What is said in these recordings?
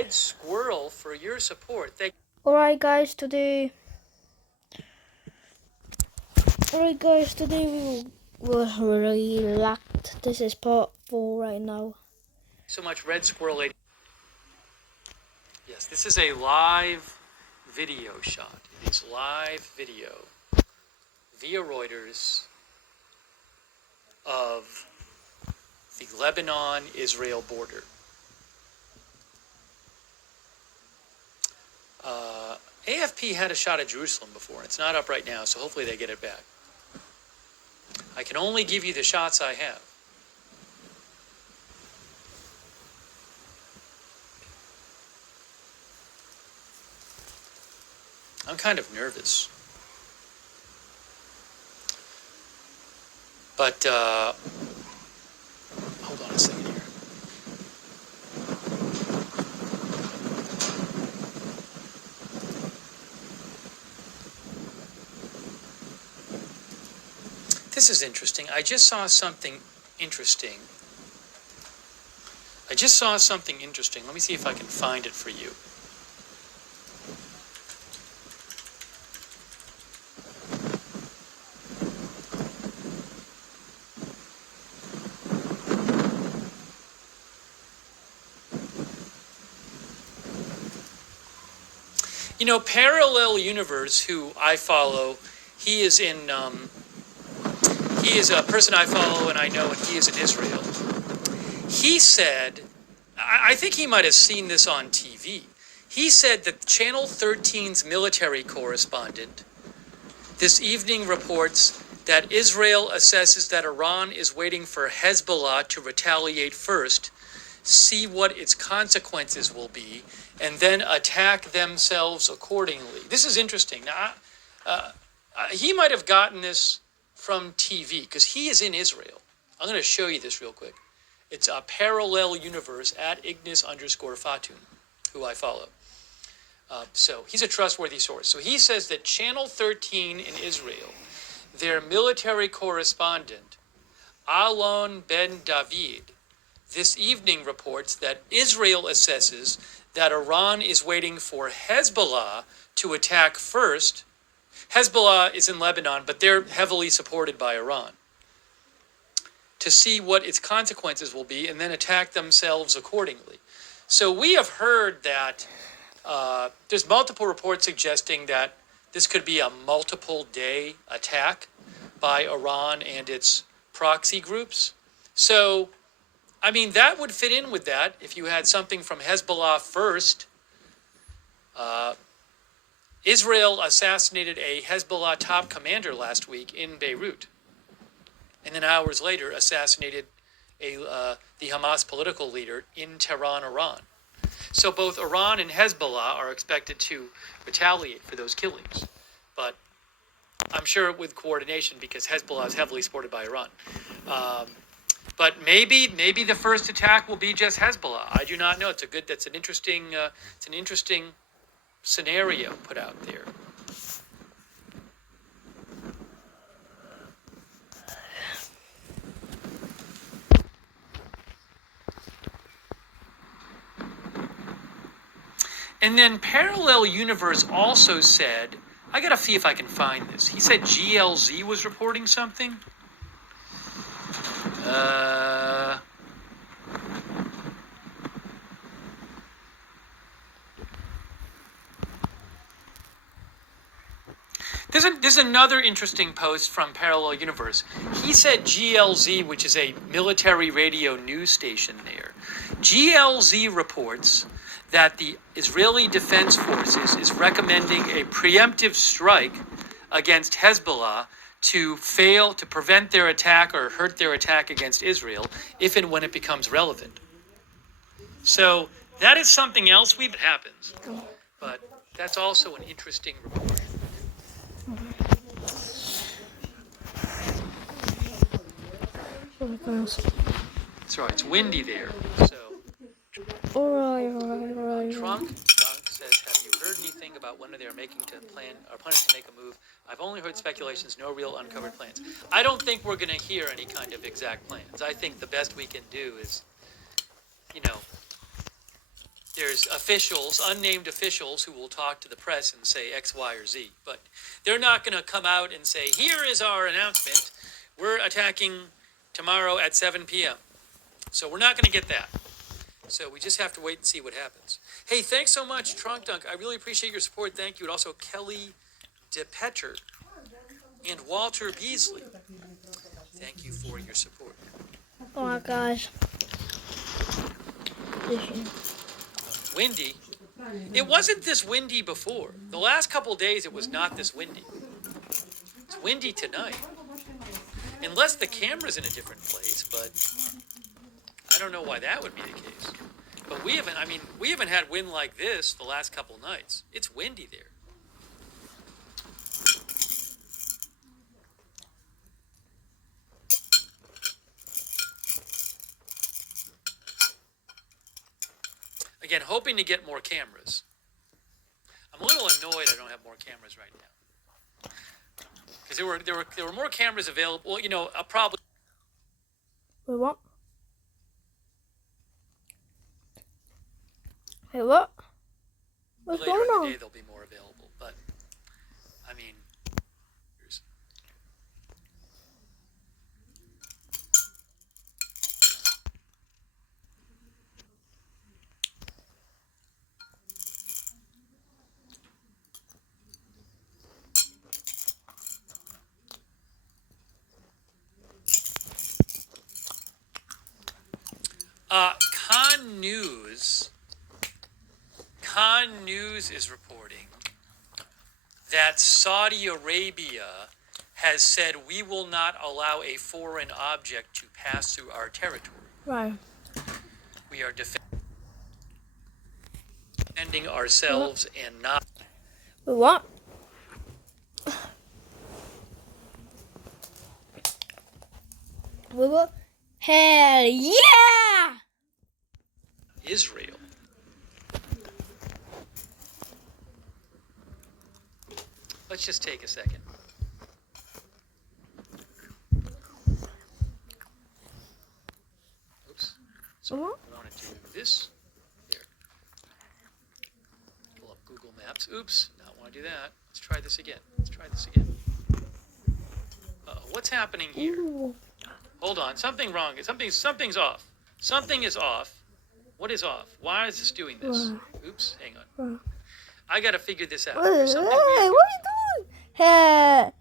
Red Squirrel for your support. Alright guys, today we will react. This is part 4 right now. So much, Red Squirrel 80. Yes, this is a live video shot. It is live video via Reuters of the Lebanon-Israel border. AFP had a shot at Jerusalem before. It's not up right now, so hopefully they get it back. I can only give you the shots I have. I'm kind of nervous. But, hold on a second here. This is interesting. I just saw something interesting. Let me see if I can find it for you. You know, Parallel Universe, who I follow, he is a person I follow and I know, and he is in Israel. He said, I think he might have seen this on TV. He said that Channel 13's military correspondent this evening reports that Israel assesses that Iran is waiting for Hezbollah to retaliate first, see what its consequences will be, and then attack themselves accordingly. This is interesting. Now, he might have gotten this from TV because he is in Israel. I'm going to show you this real quick. It's a Parallel Universe at Ignis_Fatun, who I follow. So he's a trustworthy source. So he says that Channel 13 in Israel, their military correspondent, Alon Ben David, this evening reports that Israel assesses that Iran is waiting for Hezbollah to attack first. Hezbollah is in Lebanon, but they're heavily supported by Iran, to see what its consequences will be and then attack themselves accordingly. So we have heard that there's multiple reports suggesting that this could be a multiple-day attack by Iran and its proxy groups. So, I mean, that would fit in with that if you had something from Hezbollah first. Israel assassinated a Hezbollah top commander last week in Beirut, and then hours later assassinated the Hamas political leader in Tehran, Iran. So both Iran and Hezbollah are expected to retaliate for those killings, but I'm sure with coordination because Hezbollah is heavily supported by Iran. But maybe the first attack will be just Hezbollah. I do not know. That's an interesting scenario put out there. And then Parallel Universe also said, I gotta see if I can find this. He said GLZ was reporting something. There's another interesting post from Parallel Universe. He said GLZ, which is a military radio news station there. GLZ reports that the Israeli Defense Forces is recommending a preemptive strike against Hezbollah to prevent their attack or hurt their attack against Israel if and when it becomes relevant. So that is something else that happens, but that's also an interesting report. Sorry, it's windy there, so. Alright. Trunk Dunk says, have you heard anything about when they're planning to make a move? I've only heard speculations, no real uncovered plans. I don't think we're going to hear any kind of exact plans. I think the best we can do is, there's officials, unnamed officials, who will talk to the press and say X, Y, or Z. But they're not going to come out and say, here is our announcement. We're attacking tomorrow at 7 p.m. So we're not going to get that. So we just have to wait and see what happens. Hey, thanks so much, Trunk Dunk. I really appreciate your support. Thank you. And also Kelly DePetter and Walter Beasley. Thank you for your support. Alright, guys. Windy. It wasn't this windy before. The last couple days it was not this windy. It's windy tonight. Unless the camera's in a different place, but I don't know why that would be the case. But we haven't had wind like this the last couple nights. It's windy there. Again, hoping to get more cameras. I'm a little annoyed I don't have more cameras right now. Because there were more cameras available. Well, you know, probably. Wait, what? Hey, what? What's Later going in the on? day, they'll be more available. But, I mean, here's... Khan News is reporting that Saudi Arabia has said we will not allow a foreign object to pass through our territory. Right. We are defending ourselves and not... Wait, what? Wait, what? Hell yeah! Israel. Let's just take a second. Oops. So I want to do this. Here. Pull up Google Maps. Oops. Not want to do that. Let's try this again. Uh-oh. What's happening here? Ooh. Hold on. Something wrong. Something's off. Something is off. What is off? Why is this doing this? Oops. Hang on. I got to figure this out. There's something weird. Hey, what are you doing? Hell, All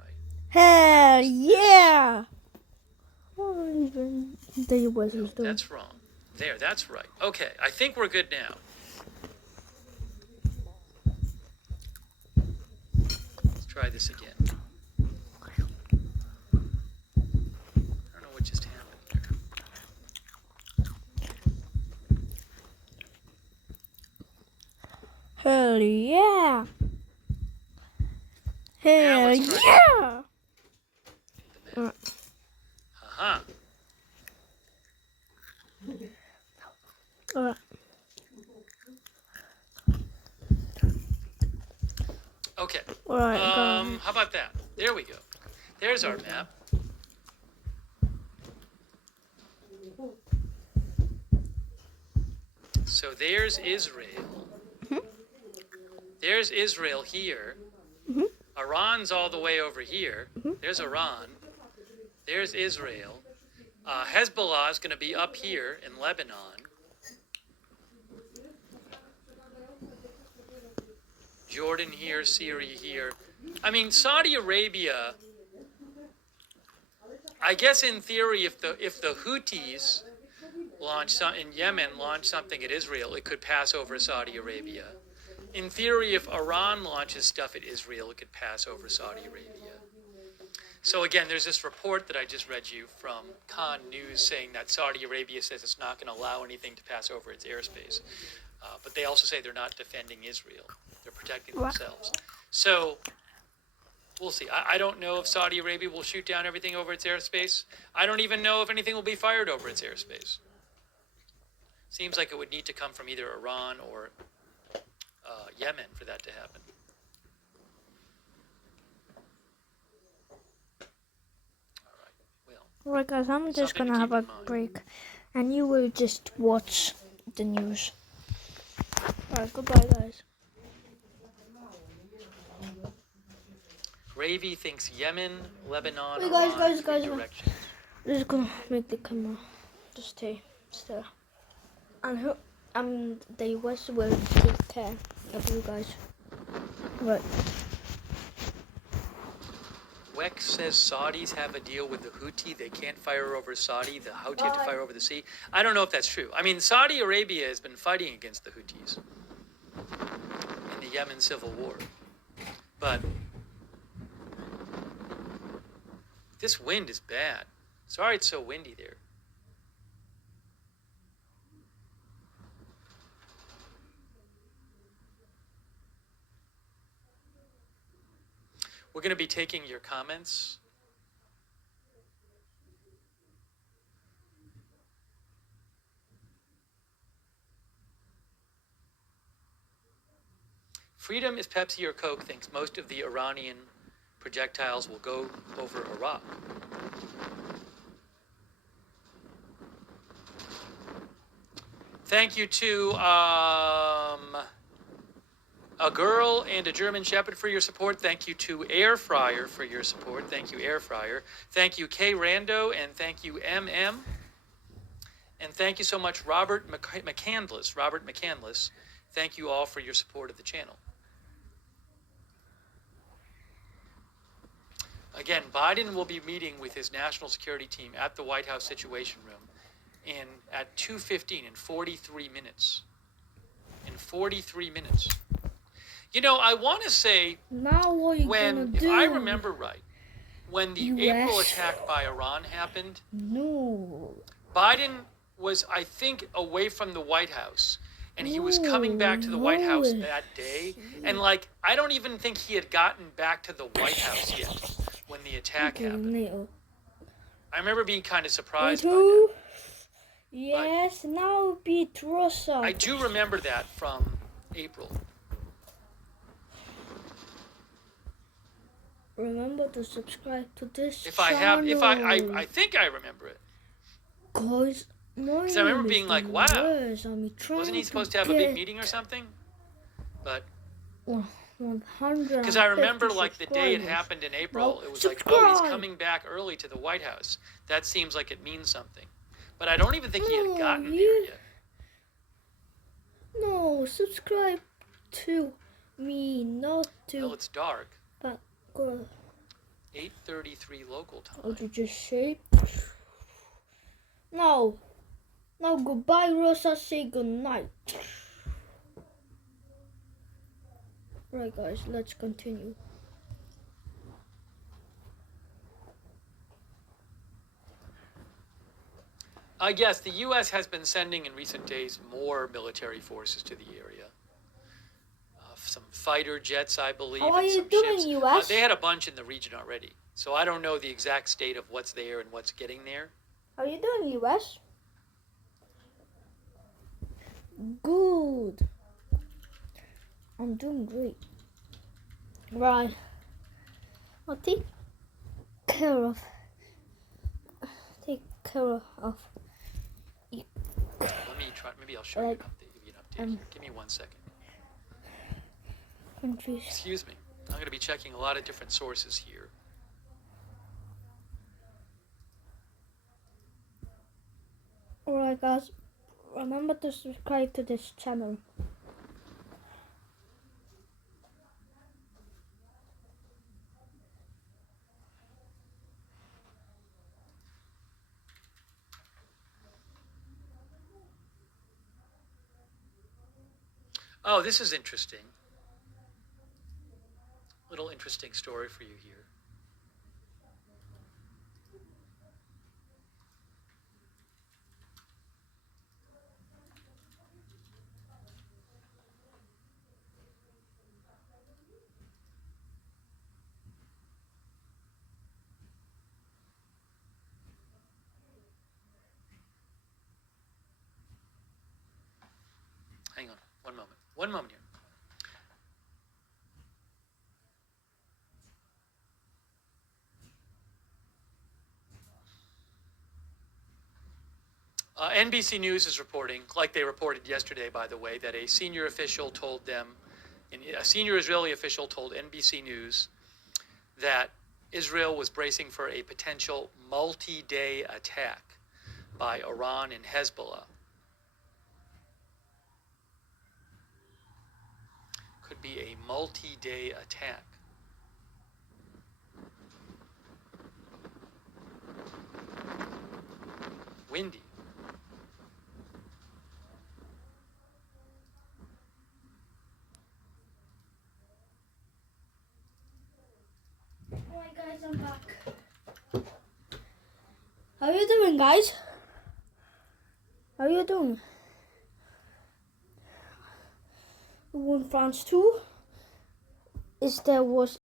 right. hell yeah! What even the US is doing? That's wrong. There, that's right. Okay, I think we're good now. Let's try this again. I don't know what just happened here. Hell yeah! Hell let's try yeah! The map. Haha. Alright. Okay. Alright, how about that? There we go. There's our map. So there's Israel. There's Israel here. Iran's all the way over here. There's Iran. There's Israel. Hezbollah is going to be up here in Lebanon. Jordan here, Syria here. I mean, Saudi Arabia, I guess in theory, if the Houthis in Yemen launch something at Israel, it could pass over Saudi Arabia. In theory, if Iran launches stuff at Israel, it could pass over Saudi Arabia. So again, there's this report that I just read you from Khan News saying that Saudi Arabia says it's not going to allow anything to pass over its airspace. But they also say they're not defending Israel. They're protecting themselves. So we'll see. I don't know if Saudi Arabia will shoot down everything over its airspace. I don't even know if anything will be fired over its airspace. Seems like it would need to come from either Iran or Yemen for that to happen. All right. Well. Alright, guys, I'm just Something to gonna have keep a in mind. break, and you will just watch the news. Alright, goodbye, guys. Gravy thinks Yemen, Lebanon, Wait, Iran, guys, three guys. directions. I'm just gonna make the camera just stay still. And the US will take care of you guys. Right. Weck says Saudis have a deal with the Houthi. They can't fire over Saudi. The Houthi have to fire over the sea. I don't know if that's true. I mean, Saudi Arabia has been fighting against the Houthis in the Yemen civil war. But this wind is bad. Sorry it's so windy there. We're going to be taking your comments. Freedom is Pepsi or Coke thinks most of the Iranian projectiles will go over Iraq. Thank you to a girl and a German Shepherd for your support. Thank you to Air Fryer for your support. Thank you, Air Fryer. Thank you, K Rando, and thank you, MM. And thank you so much, Robert McCandless. Robert McCandless. Thank you all for your support of the channel. Again, Biden will be meeting with his national security team at the White House Situation Room at 2:15 in 43 minutes. In 43 minutes. You know, I want to say, Now what are you gonna do? if I remember right, when the US? April attack by Iran happened, No. Biden was, I think, away from the White House. And he was coming back to the White House that day. And, like, I don't even think he had gotten back to the White House yet when the attack happened. I remember being kind of surprised by that. Yes, now beat Russia. I do remember that from April. Remember to subscribe to this If channel. I think I remember it. Guys, Because I remember being like, wow, wasn't he supposed to have a big meeting or something? But, 100. because I remember, like, the day it happened in April, it was like, oh, he's coming back early to the White House. That seems like it means something. But I don't even think he had gotten there yet. No, subscribe to me, not to... Well, it's dark. But, go. 8:33 local time. What did you just say? No. Now goodbye, Rosa. Say goodnight. Right, guys, let's continue. Yes, the U.S. has been sending in recent days more military forces to the area. Some fighter jets, I believe. How are and you some doing, ships. U.S.? They had a bunch in the region already. So I don't know the exact state of what's there and what's getting there. How you doing, U.S.? Good. I'm doing great. Right. I'll take care of you. Let me try. Maybe I'll show you an update. Give you an update here. Give me 1 second. Countries. Excuse me. I'm going to be checking a lot of different sources here. Alright, guys. Remember to subscribe to this channel. Oh, this is interesting. Little interesting story for you here. Hang on, one moment. One moment here. NBC News is reporting, like they reported yesterday, by the way, that a senior official told them, a senior Israeli official told NBC News that Israel was bracing for a potential multi-day attack by Iran and Hezbollah. Could be a multi-day attack. Windy. Alright guys, I'm back. How you doing, guys? How you doing? We won France 2. There was